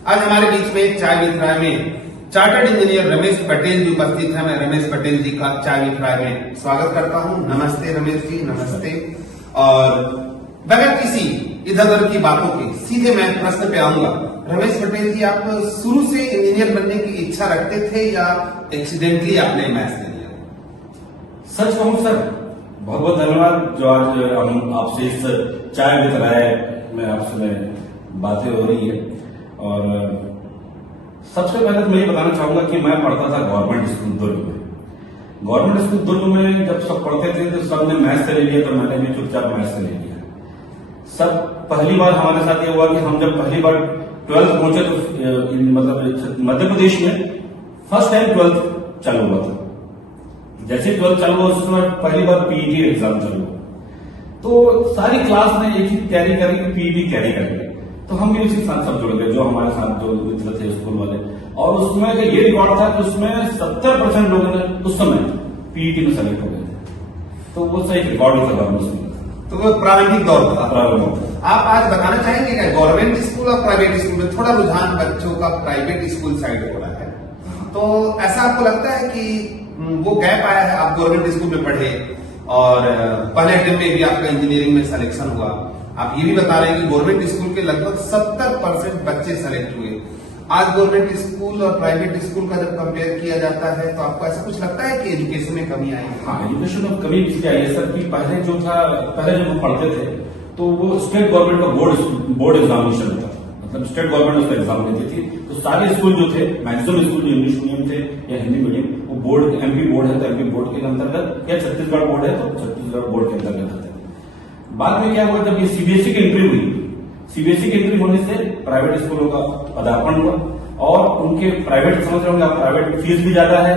आज हमारे बीच में चाय विद राय में चार्टर्ड इंजीनियर रमेश पटेल जी उपस्थित है। मैं रमेश पटेल जी का चाय विद राय में स्वागत करता हूं। नमस्ते रमेश जी, नमस्ते। और बगैर किसी इधर उधर की बातों के सीधे मैं प्रश्न पे आऊंगा। रमेश पटेल जी, आप शुरू से इंजीनियर बनने की इच्छा रखते थे या एक्सीडेंटली आपने मैथ्स ले लिया? सच कहूं सर, बहुत बहुत धन्यवाद जो आज हम आपसे इस चाय विद राय में आपसे बातें हो रही है। और सबसे पहले तो मैं ये बताना चाहूंगा कि मैं पढ़ता था गवर्नमेंट स्कूल दुर्ग में। गवर्नमेंट स्कूल दुर्ग में जब सब पढ़ते थे तो सबने मैथ्स से ले लिया, तो मैंने भी चुपचाप मैथ्स से ले लिया। सब पहली बार हमारे साथ ये हुआ कि हम जब पहली बार 12th पहुंचे तो मतलब मध्य प्रदेश में फर्स्ट टाइम 12th चालू हुआ था। जैसे 12th चालू हुआ उस समय पहली बार पीईटी एग्जाम चालू हुआ, तो सारी क्लास ने एक ही तैयारी करी कि पीईटी कैरी करेंगे। तो हम भी उसी साथ सब जुड़ गए, जो हमारे साथ जो मित्र थे स्कूल वाले। और उसमें ये रिकॉर्ड था कि उसमें 70% लोगों ने उस समय पीईटी में सेलेक्ट हो गए थे। तो वो सही रिकॉर्ड था उसमें। तो वो प्रारंभिक दौर था। प्रारंभिक। आप आज बताना चाहेंगे क्या गवर्नमेंट स्कूल और प्राइवेट स्कूल में थोड़ा रुझान बच्चों का प्राइवेट स्कूल साइड हो रहा है, तो ऐसा आपको लगता है कि वो गैप आया है? आप गवर्नमेंट स्कूल में पढ़े और पहले अटेम्प्ट में भी आपका इंजीनियरिंग में सिलेक्शन हुआ। आप ये भी बता रहे हैं कि गवर्नमेंट स्कूल के लगभग 70% बच्चे सेलेक्ट हुए। आज गवर्नमेंट स्कूल और प्राइवेट स्कूल का जब कंपेयर किया जाता है तो आपको ऐसा कुछ लगता है कि एजुकेशन में कमी आई है? हाँ, एजुकेशन में कमी इसलिए आई है सर कि पहले जो था, पहले जब हम पढ़ते थे तो वो स्टेट गवर्नमेंट का बोर्ड एग्जामिनेशन होता था। मतलब स्टेट गवर्नमेंट उसका एग्जाम लेती थी, तो सारे स्कूल जो थे, मैक्सिमम स्कूल जो इंग्लिश मीडियम थे या हिंदी मीडियम, वो बोर्ड एमपी बोर्ड है तो एमपी बोर्ड के अंतर्गत, या छत्तीसगढ़ बोर्ड है तो छत्तीसगढ़ बोर्ड के अंतर्गत आते थे। बाद में क्या हुआ, जब ये सीबीएसई की एंट्री हुई, सीबीएसई की एंट्री होने से प्राइवेट स्कूलों का पदार्पण हुआ। और उनके प्राइवेट, समझ रहे होंगे आप, प्राइवेट फीस भी ज्यादा है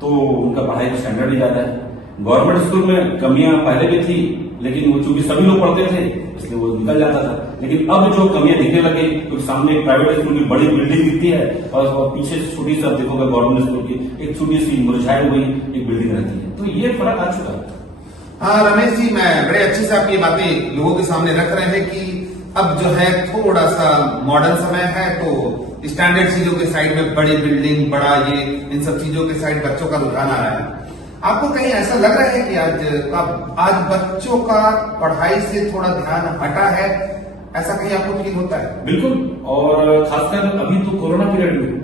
तो उनका पढ़ाई का स्टैंडर्ड भी ज्यादा है। गवर्नमेंट स्कूल में कमियां पहले भी थी, लेकिन वो चूंकि सभी लोग पढ़ते थे इसलिए वो निकल जाता था। लेकिन अब जो कमियां दिखने लगी, तो सामने एक प्राइवेट स्कूल की बड़ी बिल्डिंग दिखती है और पीछे छोटी सी, देखोगे गवर्नमेंट स्कूल की एक छोटी सी मुरझाई हुई एक बिल्डिंग रहती है। तो ये फर्क आ चुका है। हाँ रमेश जी, मैं बड़े अच्छे से आप ये बातें लोगों के सामने रख रहे हैं कि अब जो है थोड़ा सा मॉडर्न समय है, तो स्टैंडर्ड चीजों के साइड में बड़ी बिल्डिंग, बड़ा ये, इन सब चीजों के साइड बच्चों का रुझान आ रहा है। आपको कहीं ऐसा लग रहा है कि आज बच्चों का पढ़ाई से थोड़ा ध्यान हटा है? ऐसा कहीं आपको फील होता है? बिल्कुल, और खासकर अभी तो कोरोना पीरियड में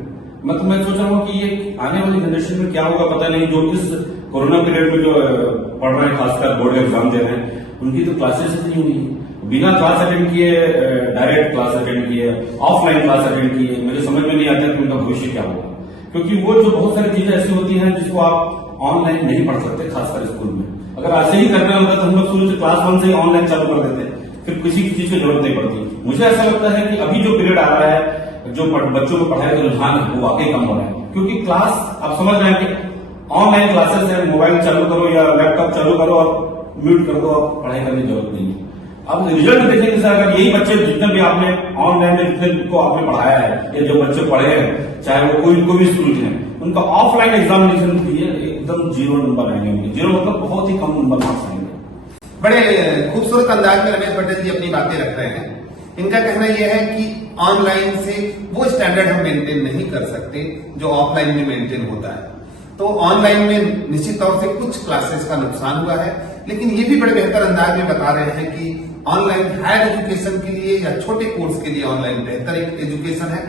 मैं सोच रहा हूँ कि ये आने वाली जनरेशन में क्या होगा पता नहीं। जो इस कोरोना पीरियड में जो पढ़ रहे हैं, खासकर बोर्ड का एग्जाम दे रहे हैं, उनकी तो क्लासेस नहीं हुई, बिना क्लास अटेंड किए डायरेक्ट क्लास अटेंड किए, ऑफलाइन क्लास अटेंड किए। मुझे समझ में नहीं आता कि उनका भविष्य क्या होगा, क्योंकि वो जो बहुत सारी चीजें ऐसी होती हैं जिसको आप ऑनलाइन नहीं पढ़ सकते, खासकर स्कूल में। अगर ऐसे ही करना होता तो हम लोग शुरू से क्लास 1 से ही ऑनलाइन चालू कर देते, फिर किसी चीज की जरूरत नहीं पड़ती। मुझे ऐसा लगता है कि अभी जो पीरियड आ रहा है, जो बच्चों को पढ़ाई का रुझान है वो वाकई कम हो रहा है, क्योंकि क्लास आप समझ रहे हैं कि ऑनलाइन क्लासेस है, मोबाइल चालू करो या लैपटॉप चालू करो और म्यूट कर दो, आप पढ़ाई करने की जरूरत नहीं है। अब रिजल्ट देखेंगे सर, अगर यही बच्चे जितने भी आपने ऑनलाइन में जितने को आपने पढ़ाया है, या जो बच्चे पढ़े हैं, चाहे वो कोई भी स्कूल के हैं, उनका ऑफलाइन एग्जामिनेशन दिए एकदम 0 नंबर आएंगे उनके। 0 मतलब बहुत ही कम नंबर मार्क्स आएंगे। बड़े खूबसूरत अंदाज में रमेश पटेल जी अपनी बातें रख रहे हैं। इनका कहना यह है कि ऑनलाइन से वो स्टैंडर्ड हम मेंटेन नहीं कर सकते जो ऑफलाइन में मेंटेन होता है। तो ऑनलाइन में निश्चित तौर से कुछ क्लासेस का नुकसान हुआ है, लेकिन ये भी बड़े बेहतर अंदाज में बता रहे हैं कि ऑनलाइन हायर एजुकेशन के लिए या छोटे कोर्स के लिए ऑनलाइन बेहतर एक एजुकेशन है।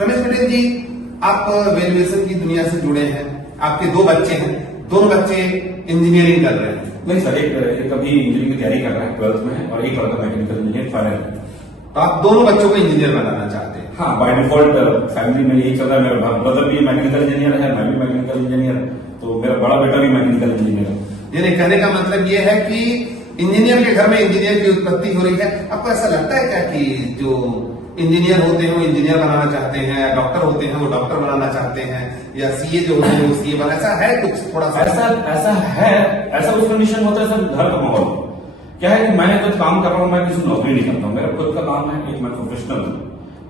रमेश पटेल जी, आप वैल्यूएशन की दुनिया से जुड़े हैं, आपके 2 बच्चे हैं, दोनों बच्चे इंजीनियरिंग कर रहे हैं। नहीं सर, एक अभी इंजीनियरिंग की तैयारी कर रहा है 12th में, और एक लड़का मैकेनिकल इंजीनियर फाइनल है। तो आप दोनों बच्चों को इंजीनियर बनाना चाहते हैं? हाँ, बाय डिफॉल्ट फैमिली में यही चल रहा है। मेरा ब्रदर भी मैकेनिकल इंजीनियर है, मैं भी मैकेनिकल इंजीनियर, तो मेरा बड़ा बेटा भी मैकेनिकल इंजीनियर है। यानी कहने का मतलब ये है कि इंजीनियर के घर में इंजीनियर की उत्पत्ति हो रही है। आपको ऐसा लगता है क्या कि जो इंजीनियर होते हैं वो इंजीनियर बनाना चाहते हैं, डॉक्टर होते हैं वो डॉक्टर बनाना चाहते हैं, या सीए जो होते हैं वो सीए बनाना, ऐसा है कुछ थोड़ा सा? ऐसा है, ऐसा उस कंडीशन होता है सर, घर का माहौल क्या है कि मैं जब काम कर रहा हूँ, मैं किसी नौकरी नहीं करता हूँ, मेरा खुद का काम है, एक मैं प्रोफेशनल हूँ,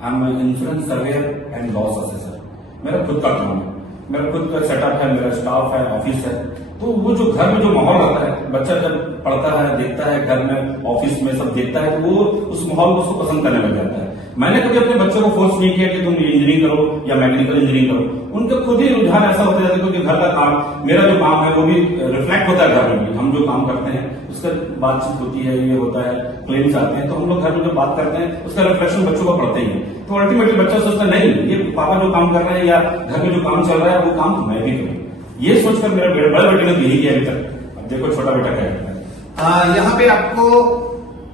I am insurance surveyor and loss assessor. मेरा खुद का काम है, मेरा खुद का सेटअप है, मेरा स्टाफ है, ऑफिस है। तो वो जो घर में जो माहौल रहता है, बच्चा जब पढ़ता है, देखता है घर में, ऑफिस में सब देखता है, तो वो उस माहौल को उसको पसंद करने लग जाता है। मैंने कभी अपने बच्चों को फोर्स नहीं किया कि तुम इंजीनियरिंग करो या मैकेनिकल इंजीनियरिंग करो। उनके खुद ही रुझान ऐसा होता जाता है, क्योंकि घर का काम, मेरा जो काम है वो भी रिफ्लेक्ट होता है घर में भी। हम जो काम करते हैं उसका बातचीत होती है, ये होता है, क्लेम्स आते हैं, तो हम लोग घर में जो बात करते हैं उसका रिफ्लेक्शन बच्चों को पड़ता ही है। तो अल्टीमेटली बच्चा सोचता है नहीं, ये पापा जो काम कर रहे हैं या घर में जो काम चल रहा है वो काम मैं भी करूँ। ये सोचकर मेरा बड़े बेटे ने यही किया अभी तक। अब देखो छोटा बेटा क्या करता है। यहाँ पे आपको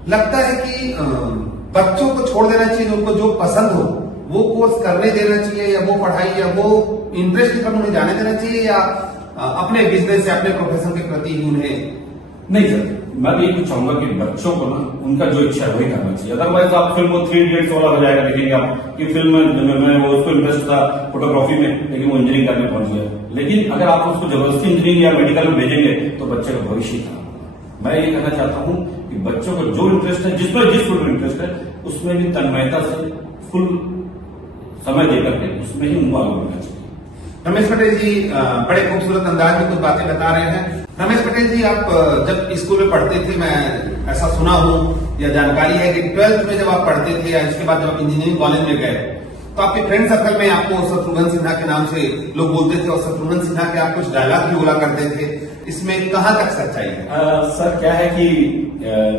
लगता है कि बच्चों को छोड़ देना चाहिए, उनको जो पसंद हो वो कोर्स करने देना चाहिए, या वो पढ़ाई या वो इंटरेस्ट की तरफ उन्हें जाने देना चाहिए, या अपने बिजनेस या अपने प्रोफेशन के प्रति ही उन्हें? नहीं सर, मैं तो यही चाहूंगा कि बच्चों को ना उनका जो इच्छा है वही करना चाहिए। अदरवाइज आप फिल्म वो 3 इडियट्स वाला हो जाएगा, देखेंगे आप कि फिल्म में वो उसको इंटरेस्ट था फोटोग्राफी में, लेकिन वो इंजीनियरिंग करने पहुंच गया। लेकिन अगर आप उसको जबरदस्ती इंजीनियरिंग या मेडिकल में भेजेंगे तो बच्चे का भविष्य खराब होगा। मैं ये कहना चाहता हूँ कि बच्चों को जो इंटरेस्ट है, जिसमें जिस फील्ड में इंटरेस्ट है, उसमें भी तन्मयता से फुल समय देकर के उसमें ही उनको आगे बढ़ना चाहिए। रमेश पटेल जी बड़े खूबसूरत अंदाज में कुछ बातें बता रहे हैं। रमेश पटेल जी, आप जब स्कूल में पढ़ते थे, मैं ऐसा सुना हूं या जानकारी है कि 12th में जब आप पढ़ते थे या इसके बाद जब आप इंजीनियरिंग कॉलेज में गए, तो आपके फ्रेंड सर्कल में आपको शत्रुघ्न सिन्हा के नाम से लोग बोलते थे, और शत्रुघ्न सिन्हा के आप कुछ डायलॉग भी बोला करते थे। इसमें कहाँ तक सच्चाई है? सर क्या है कि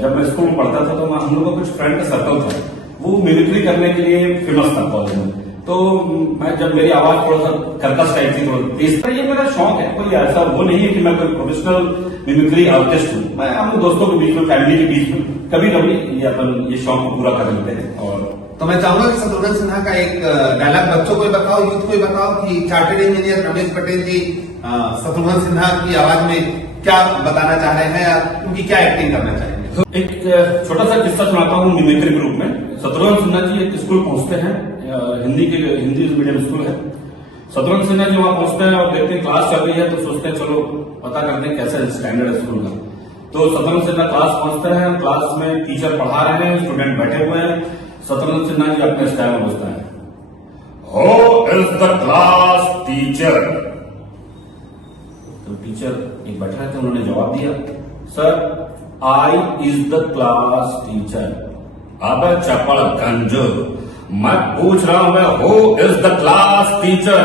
जब मैं स्कूल में पढ़ता था तो हम लोग का कुछ फ्रेंड का सर्कल था, वो मिमिक्री करने के लिए फेमस था कॉलेज में। तो मैं जब मेरी आवाज थोड़ा सा कर्कश टाइप थी, थोड़ा तेज, ये मेरा शौक है, कोई ऐसा वो नहीं है कि मैं कोई प्रोफेशनल मिमिक्री आर्टिस्ट हूँ। मैं हम दोस्तों के बीच में, फैमिली के बीच में कभी कभी ये अपन ये शौक को पूरा कर लेते हैं। और तो मैं चाहूंगा कि शत्रुघ्न सिन्हा का एक डायलॉग बच्चों को भी बताओ, यूथ को भी बताओ कि चार्टर्ड इंजीनियर रमेश पटेल जी शत्रुघ्न सिन्हा की आवाज में क्या बताना चाह रहे हैं, उनकी क्या एक्टिंग करना चाहेंगे। एक छोटा सा किस्सा सुनाता हूँ मिमिक्री के रूप में। शत्रुघ्न सिन्हा जी एक स्कूल पहुंचते हैं, हिंदी मीडियम स्कूल है। शत्रुघ्न सिन्हा जी वहां पहुंचते हैं और देखते हैं क्लास चल रही है, तो सोचते हैं चलो पता करते हैं कैसा स्टैंडर्ड है स्कूल का। तो शत्रुघ्न सिन्हा क्लास पहुंचते हैं, क्लास में टीचर पढ़ा रहे हैं, स्टूडेंट बैठे हुए हैं। शत्रुघ्न सिन्हा जी अपने स्टाइल में पूछता है, who is the class teacher? तो टीचर एक बैठा थे, उन्होंने जवाब दिया, sir I is the class teacher. अब चपड़ गंज, मैं पूछ रहा हूं, मैं who is the class teacher?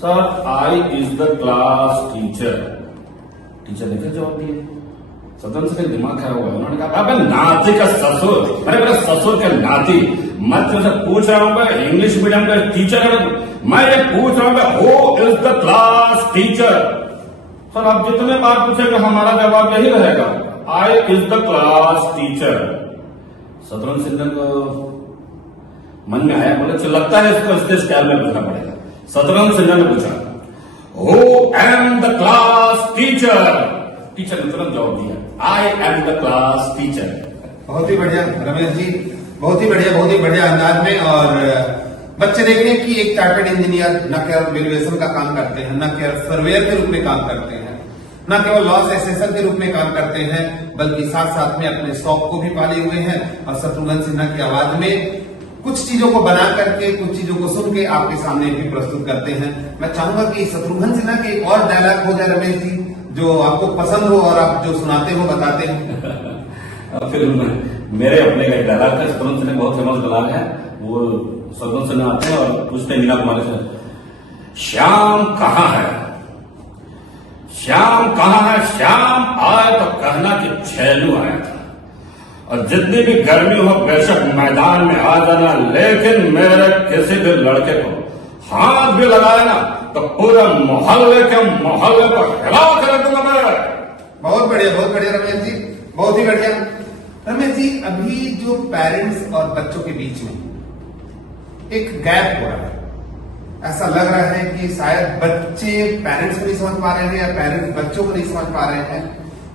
Sir I is the class teacher. Teacher ने फिर जवाब दिया। सदन से दिमाग खराब हुआ, उन्होंने कहा अबे नाती का ससुर, अरे मेरा ससुर के नाती, मैं तुझसे पूछ रहा हूं, मैं इंग्लिश मीडियम का टीचर है, मैं ये पूछ रहा हूं who is the class teacher? Sir आप जितने बार पूछेंगे हमारा जवाब यही रहेगा, I is the class teacher. Shatrughan Sinha को मन में आया, बोले चल लगता है इसको इसके स्टाइल में पूछना पड़ेगा। शत्रुघ्न सिन्हा ने पूछा, who am the class teacher? Teacher ने तुरंत जवाब दिया, I am the class teacher. बहुत ही बढ़िया रमेश जी, बहुत ही बढ़िया अंदाज में। और बच्चे देख रहे हैं कि एक चार्टर्ड इंजीनियर न केवल वैल्यूएशन का काम करते हैं, न केवल सर्वेयर के रूप में काम करते हैं, न केवल लॉस एसेसर के रूप में काम करते हैं, बल्कि साथ साथ में अपने शौक को भी पाले हुए हैं। और शत्रुघ्न सिन्हा की आवाज में कुछ चीजों को बना करके, कुछ चीजों को सुन के आपके सामने भी प्रस्तुत करते हैं। मैं चाहूंगा कि शत्रुघ्न सिन्हा के एक और डायलॉग हो जाए रमेश जी, जो आपको पसंद हो और आप जो सुनाते हो, बताते हो। फिल्म में मेरे अपने का एक डायलॉग है, शत्रुघ्न सिन्हा बहुत फेमस डायलॉग है। वो शत्रुघ्न सिन्हा आते हैं और पूछते हैं मीना कुमारी से, श्याम कहाँ है? श्याम कहाँ है? श्याम आए तो कहना कि छेलू आया था, और जितनी भी गर्मी हो बेशक मैदान में आ जाना, लेकिन मेरे किसी भी लड़के को हाथ भी लगाया ना तो पूरे मोहल्ले को हिला कर दूंगा मैं। बहुत बढ़िया रमेश जी, बहुत ही बढ़िया। रमेश जी, अभी जो पेरेंट्स और बच्चों के बीच में एक गैप हो रहा है, ऐसा लग रहा है कि शायद बच्चे पेरेंट्स को नहीं समझ पा रहे हैं, या पेरेंट्स बच्चों को नहीं समझ पा रहे हैं,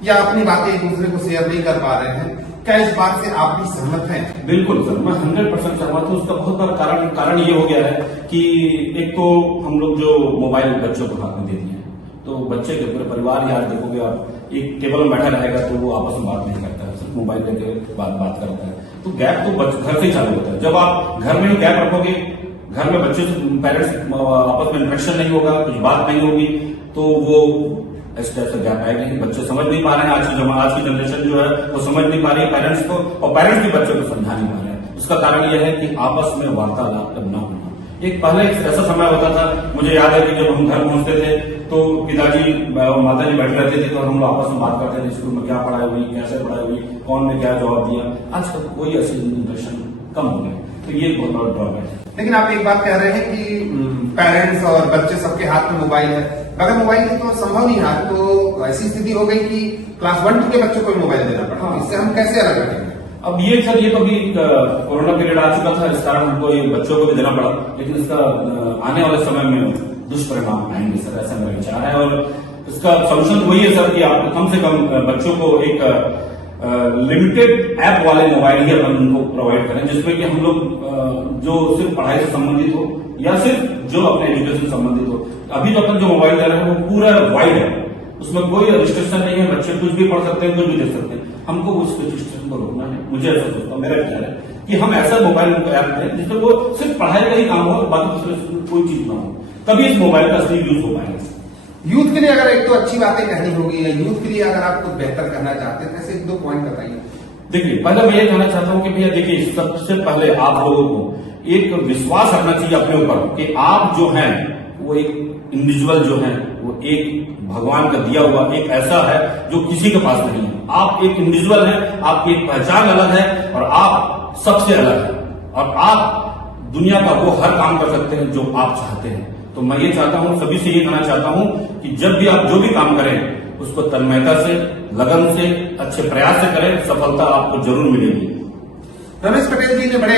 या अपनी बातें एक दूसरे को शेयर नहीं कर पा रहे हैं। क्या इस बात से आप भी सहमत हैं? बिल्कुल सर, मैं 100% सहमत हूँ। उसका बहुत बड़ा कारण ये हो गया है कि एक तो हम लोग जो मोबाइल बच्चों को हाथ में दे दिए, तो बच्चे के पूरे परिवार यार देखोगे आप, एक टेबल में बैठा रहेगा तो वो आपस में बात नहीं करता है, सिर्फ मोबाइल लेके बात करता है। तो गैप तो घर से ही चालू होता है। जब आप घर में ही गैप रखोगे, घर में बच्चे से पेरेंट्स आपस में इंटरेक्शन नहीं होगा, कुछ बात नहीं होगी, तो वो इस टाइप से गैप आएगा नहीं। बच्चे समझ नहीं पा रहे हैं, आज की जनरेशन जो है वो समझ नहीं पा रही है पेरेंट्स को, और पेरेंट्स भी बच्चों को समझा नहीं पा रहे हैं। उसका कारण यह है कि आपस में वार्तालाप न होना। एक पहले एक ऐसा समय होता था, मुझे याद है कि जब हम घर पहुंचते थे तो पिताजी और माताजी बैठे रहते थे तो हम लोग आपस में बात करते थे, स्कूल में क्या पढ़ाई हुई, कैसे पढ़ाई हुई, कौन ने क्या जवाब दिया। आजकल कोई ऐसी इंटरेक्शन कम हो गया, तो ये बहुत बड़ा ड्रॉबैक है। लेकिन आप एक बात कह रहे हैं कि पेरेंट्स और बच्चे सबके हाथ में मोबाइल है। अगर मोबाइल है तो संभव नहीं है, तो ऐसी स्थिति हो गई कि क्लास 1-2 के बच्चों को मोबाइल देना पड़ा। हाँ। इससे हम कैसे अलग रखेंगे? अब ये सर, ये तो अभी कोरोना पीरियड आ चुका था, इस कारण हमको ये बच्चों को भी देना पड़ा, लेकिन इसका आने वाले समय में दुष्परिणाम आएंगे सर, ऐसा मेरा विचार है। और इसका सोल्यूशन वही है सर कि आप कम से कम बच्चों को एक लिमिटेड ऐप वाले मोबाइल ही अपन उनको प्रोवाइड करें, जिसमें कि हम लोग जो सिर्फ पढ़ाई से संबंधित हो या सिर्फ जो अपने एजुकेशन से संबंधित हो। अभी जो अपन जो मोबाइल दे रहे हैं वो पूरा वाइड है, उसमें कोई रिस्ट्रिक्शन नहीं है, बच्चे कुछ भी पढ़ सकते हैं, कुछ भी देख सकते हैं। हमको उस रिस्ट्रिक्शन को रोकना है। मुझे ऐसा सोचता हूँ, मेरा विचार है कि हम ऐसा मोबाइल उनको ऐप दें जिसमें वो सिर्फ पढ़ाई का ही काम हो, बाकी दूसरे कोई चीज ना हो, तभी इस मोबाइल का असली यूज हो पाएगा। यूथ के लिए अगर एक तो अच्छी बातें कहनी होगी, या यूथ के लिए अगर आप कुछ बेहतर कहना चाहते हैं, ऐसे 1-2 पॉइंट बताइए। देखिए, पहले मैं ये कहना चाहता हूं कि भैया देखिए, सबसे पहले आप लोगों को एक विश्वास रखना चाहिए अपने ऊपर कि आप जो हैं वो एक इंडिविजुअल जो है वो एक भगवान का दिया हुआ एक ऐसा है जो किसी के पास नहीं है। आप एक इंडिविजुअल हैं, आपकी एक पहचान अलग है और आप सबसे अलग है, और आप दुनिया का वो हर काम कर सकते हैं जो आप चाहते हैं। तो मैं ये चाहता हूं, सभी से ये कहना चाहता हूं कि जब भी आप जो भी काम करें उसको तन्मयता से, लगन से, अच्छे प्रयास से करें, सफलता आपको जरूर मिलेगी। रमेश पटेल जी ने बड़े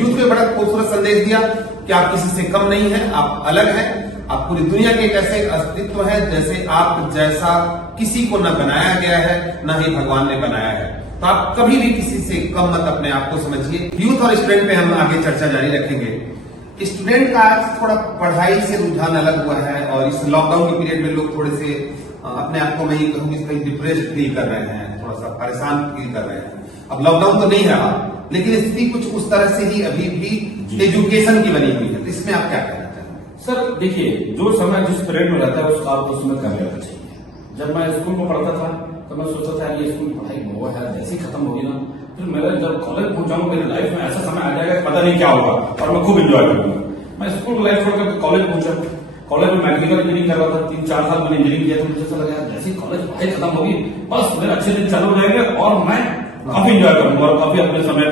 यूथ में बड़ा खूबसूरत संदेश दिया कि आप किसी से कम नहीं हैं, आप अलग हैं, आप पूरी दुनिया के एक ऐसे अस्तित्व है जैसे आप जैसा किसी को न बनाया गया है, न ही भगवान ने बनाया है। तो आप कभी भी किसी से कम मत अपने आप को समझिए। यूथ और स्टूडेंट पे हम आगे चर्चा जारी रखेंगे। स्टूडेंट का आज थोड़ा पढ़ाई से रुझान अलग हुआ है, और इस लॉकडाउन के पीरियड में लोग थोड़े से अपने आप को मैं ये कहूंगी कहीं डिप्रेस्ड फील कर रहे हैं, थोड़ा सा परेशान फील कर रहे हैं। अब लॉकडाउन तो नहीं रहा, लेकिन स्थिति कुछ उस तरह से ही अभी भी एजुकेशन की बनी हुई है। तो इसमें आप क्या कहना चाहेंगे? सर देखिए, जो समय जिस पीरियड में रहता है उसका आपको उसमें कर लेना चाहिए। जब मैं स्कूल में पढ़ता था तो मैं सोचता था ये स्कूल पढ़ाई वो है, जैसे ही खत्म होगी ना, फिर मेरा जब कॉलेज पहुंचाऊंगा मेरी लाइफ में ऐसा समय आ जाएगा पता नहीं क्या होगा, और मैं खूब एंजॉय करूंगा। मैं स्कूल लाइफ छोड़कर कॉलेज पहुंचा, कॉलेज में मैकेनिकल इंजीनियरिंग कर रहा था, 3-4 साल मैंने इंजीनियरिंग किया, तो मुझे ऐसा लगा जैसे ही कॉलेज पढ़ाई खत्म होगी बस मेरे अच्छे दिन चालू हो जाएंगे और मैं काफी एंजॉय करूंगा और काफी अपने समय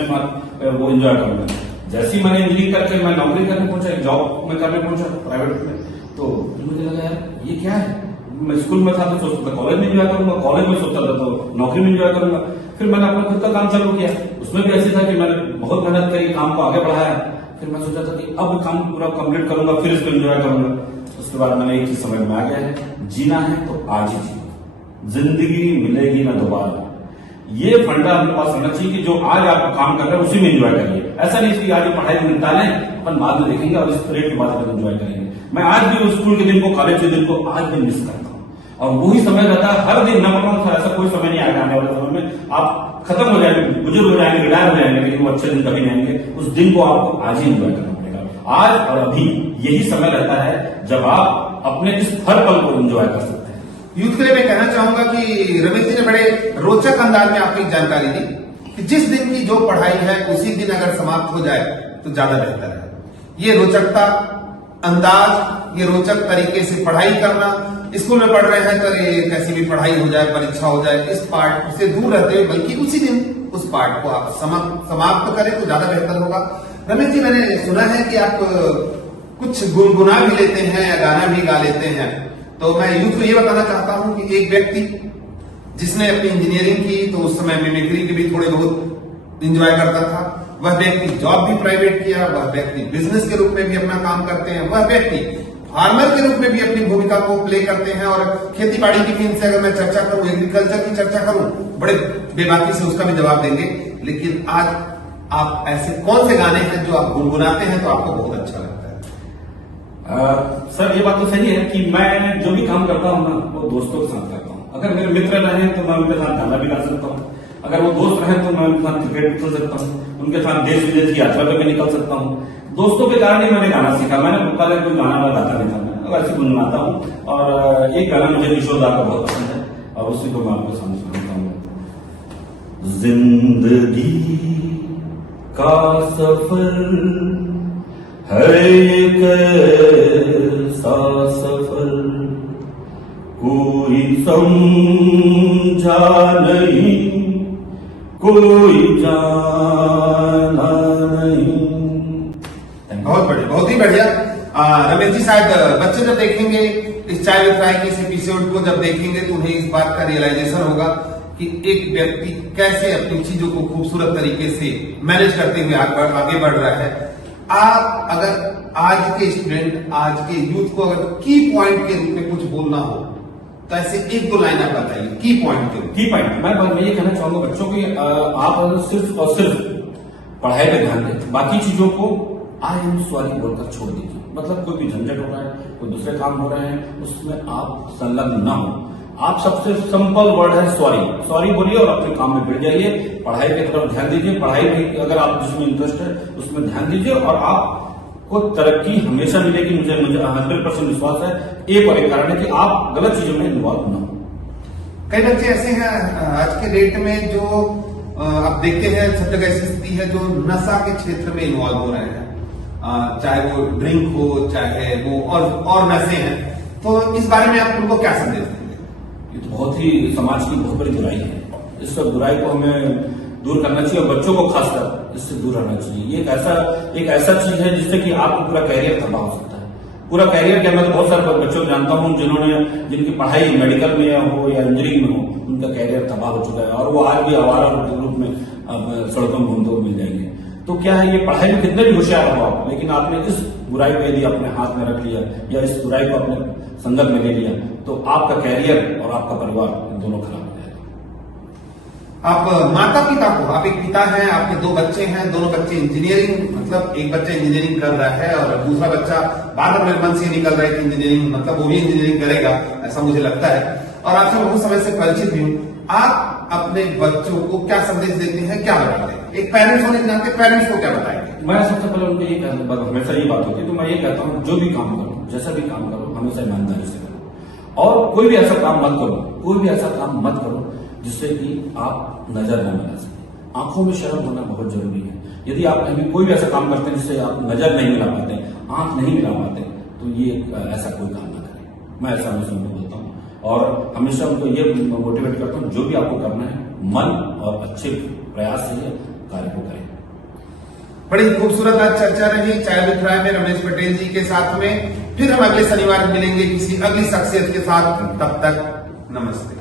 वो एंजॉय करूंगा। जैसे ही मैंने इंजीनियरिंग करके मैं नौकरी करने पहुंचा, एक जॉब में करने पहुंचा प्राइवेट में, तो मुझे लगा यार ये क्या है। मैं स्कूल में था तो सोचता था कॉलेज में एंजॉय करूंगा, कॉलेज में सोचता था तो नौकरी में एंजॉय करूंगा। फिर मैंने अपना खुद का काम चालू किया, उसमें भी ऐसे था कि मैंने बहुत मेहनत करी, काम को आगे बढ़ाया। फिर मैं सोचा था कि अब काम पूरा कंप्लीट करूंगा, फिर इसको एंजॉय करूंगा। उसके बाद मैंने एक चीज समझ में आ गया है, जीना है तो आज ही जियो, जिंदगी मिलेगी ना दोबारा। ये फंडा अपने पास होना चाहिए कि जो आज आप काम कर रहे हैं उसी में एंजॉय करिए। ऐसा नहीं कि आज पढ़ाई में निपटा लें, अपन बाद में देखेंगे और इस पीरियड के बाद अपन एंजॉय करेंगे। मैं आज भी उस स्कूल के दिन को, कॉलेज के दिन को आज भी मिस करता हूँ, और वही समय रहता है हर दिन। नंबर 1 ऐसा कोई समय नहीं आएगा आने वाले समय में, आप खत्म हो जाएंगे, बुजुर्ग हो जाएंगे, रिटायर हो जाएंगे, लेकिन वो अच्छे दिन कभी नहीं आएंगे। उस दिन को आपको आज ही एंजॉय करना पड़ेगा। आज और अभी यही समय रहता है जब आप अपने इस हर पल को एंजॉय कर सकते हैं। यूथ के लिए मैं कहना चाहूंगा कि रमेश जी ने बड़े रोचक अंदाज में आपको एक जानकारी दी कि जिस दिन की जो पढ़ाई है उसी दिन अगर समाप्त हो जाए तो ज्यादा बेहतर है। ये रोचकता, अंदाज, ये रोचक तरीके से पढ़ाई करना, स्कूल में पढ़ रहे हैं तो कैसी भी पढ़ाई हो जाए, परीक्षा हो जाए, इस पार्ट से दूर रहते हुए बल्कि उसी दिन उस पार्ट को आप समाप्त करें तो ज्यादा बेहतर होगा। रमेश जी, मैंने सुना है कि आप कुछ गुनगुना भी लेते हैं या गाना भी गा लेते हैं, तो मैं यूथ को ये बताना चाहता हूं कि एक व्यक्ति जिसने अपनी इंजीनियरिंग की तो उस समय मिमिक्री के भी थोड़े बहुत एंजॉय करता था, वह व्यक्ति जॉब भी प्राइवेट किया, वह व्यक्ति बिजनेस के रूप में भी अपना काम करते हैं, वह व्यक्ति फार्मर के रूप में भी अपनी भूमिका को प्ले करते हैं। और खेती बाड़ी की फील्ड से अगर मैं चर्चा करूं, एग्रीकल्चर की चर्चा करूं, बड़े बेबाकी से उसका भी जवाब देंगे। लेकिन आज आप ऐसे कौन से गाने हैं जो आप गुनगुनाते हैं तो आपको बहुत अच्छा लगता है? सर ये बात तो सही है कि मैं जो भी काम करता हूँ ना वो दोस्तों के साथ करता हूँ। अगर मेरे मित्र रहे तो मैं उनके साथ गाना भी गा सकता हूँ, अगर वो दोस्त रहे तो मैं उनके साथ क्रिकेट खेल सकता हूँ, उनके साथ देश विदेश की यात्रा पे भी निकल सकता हूँ। दोस्तों के कारण ही मैंने गाना सीखा। मैंने पहले कोई गाना मैं गाता नहीं था, मैं ऐसे गुनगुनाता हूँ। और एक गाना मुझे किशोर दा का बहुत पसंद है और उसी को मैं आपको सामने सुनाता हूँ। जिंदगी का सफर है ये कैसा सफर, कोई समझा नहीं, कोई जाना नहीं। बहुत ही बढ़िया। रमेश जी, शायद बच्चे जब देखेंगे इस चाय विद राय के इस एपिसोड को, जब देखेंगे तो उन्हें इस बात का रियलाइजेशन होगा कि एक व्यक्ति कैसे अपनी चीजों को खूबसूरत तरीके से मैनेज करते हुए आगे बढ़ रहा है। आप अगर आज के स्टूडेंट, आज के यूथ को अगर की पॉइंट के रूप में कुछ बोलना हो तो ऐसे एक दो लाइन आप बताइए की पॉइंट के। की पॉइंट मैं ये कहना चाहूंगा बच्चों की, आप सिर्फ और सिर्फ पढ़ाई पे ध्यान दें, बाकी चीजों को आई एम सॉरी बोलकर छोड़ दीजिए। मतलब कोई भी झंझट हो रहा है, कोई दूसरे काम हो रहे हैं, उसमें आप संलग्न ना हो। आप सबसे सिंपल वर्ड है सॉरी, सॉरी बोलिए और अपने काम में भिड़ जाइए। पढ़ाई की तरफ ध्यान दीजिए, पढ़ाई में अगर आप जिसमें इंटरेस्ट है उसमें ध्यान दीजिए और आपको तरक्की हमेशा मिलेगी। मुझे 100% विश्वास है। एक और एक कारण है कि आप गलत चीजों में इन्वॉल्व न हो। कई बच्चे ऐसे हैं आज के डेट में जो आप देखते हैं, सब जगह ऐसी स्थिति है जो नशा के क्षेत्र में इन्वॉल्व हो रहे हैं, चाहे वो ड्रिंक हो, चाहे वो और नशे हैं। तो इस बारे में आप उनको क्या संदेश देंगे? ये तो बहुत ही समाज की बहुत बड़ी बुराई है। इस बुराई को हमें दूर करना चाहिए और बच्चों को खासकर इससे दूर रहना चाहिए। ये एक ऐसा चीज है जिससे कि आपको पूरा कैरियर तबाह हो सकता है। पूरा कैरियर क्या, मैं तो बहुत सारे बच्चों को जानता हूं जिनकी पढ़ाई मेडिकल में हो या इंजीनियरिंग में हो, उनका कैरियर तबाह हो चुका है और वो आज भी आवारा रूप में अब सड़कों में घूमते हुए मिल जाएंगे। तो क्या है, ये पढ़ाई में कितने भी होशियार हो आप, लेकिन आपने इस बुराई को यदि अपने हाथ में रख लिया या इस बुराई को अपने संगत में ले लिया तो आपका कैरियर और आपका परिवार दोनों खराब हो जाएगा। आप माता पिता को, आप एक पिता हैं, आपके दो बच्चे हैं, दोनों बच्चे इंजीनियरिंग, मतलब एक बच्चा इंजीनियरिंग कर रहा है और दूसरा बच्चा बार मेरे मन से निकल रहा है कि इंजीनियरिंग, मतलब वो भी इंजीनियरिंग करेगा, ऐसा मुझे लगता है। और आपसे बहुत समय से परिचित भी हूँ। आप अपने बच्चों को क्या संदेश देते हैं, क्या बताते हैं? एक पेरेंट्स होने के नाते पेरेंट्स को क्या बताएंगे? मैं सबसे पहले उनको ये कहता हूं, हमेशा ये बात होती है, तो मैं ये कहता हूँ जो भी काम करो, जैसा भी काम करो, हमेशा ईमानदारी से करो और कोई भी ऐसा काम मत करो, कोई भी ऐसा काम मत करो जिससे कि आप नजर न मिला सके। आंखों में शर्म होना बहुत जरूरी है। यदि आप कहीं कोई भी ऐसा काम करते हैं जिससे आप नजर नहीं मिला पाते, आंख नहीं मिला पाते, तो ये ऐसा कोई काम ना करें। मैं ऐसा हमेशा उनको बोलता हूँ और हमेशा उनको ये मोटिवेट करता हूँ, जो भी आपको करना है मन और अच्छे प्रयास से कार्य को करें। बड़ी खूबसूरत आज चर्चा रही चाय विद राय में रमेश पटेल जी के साथ में। फिर हम अगले शनिवार मिलेंगे किसी अगली शख्सियत के साथ। तब तक नमस्ते।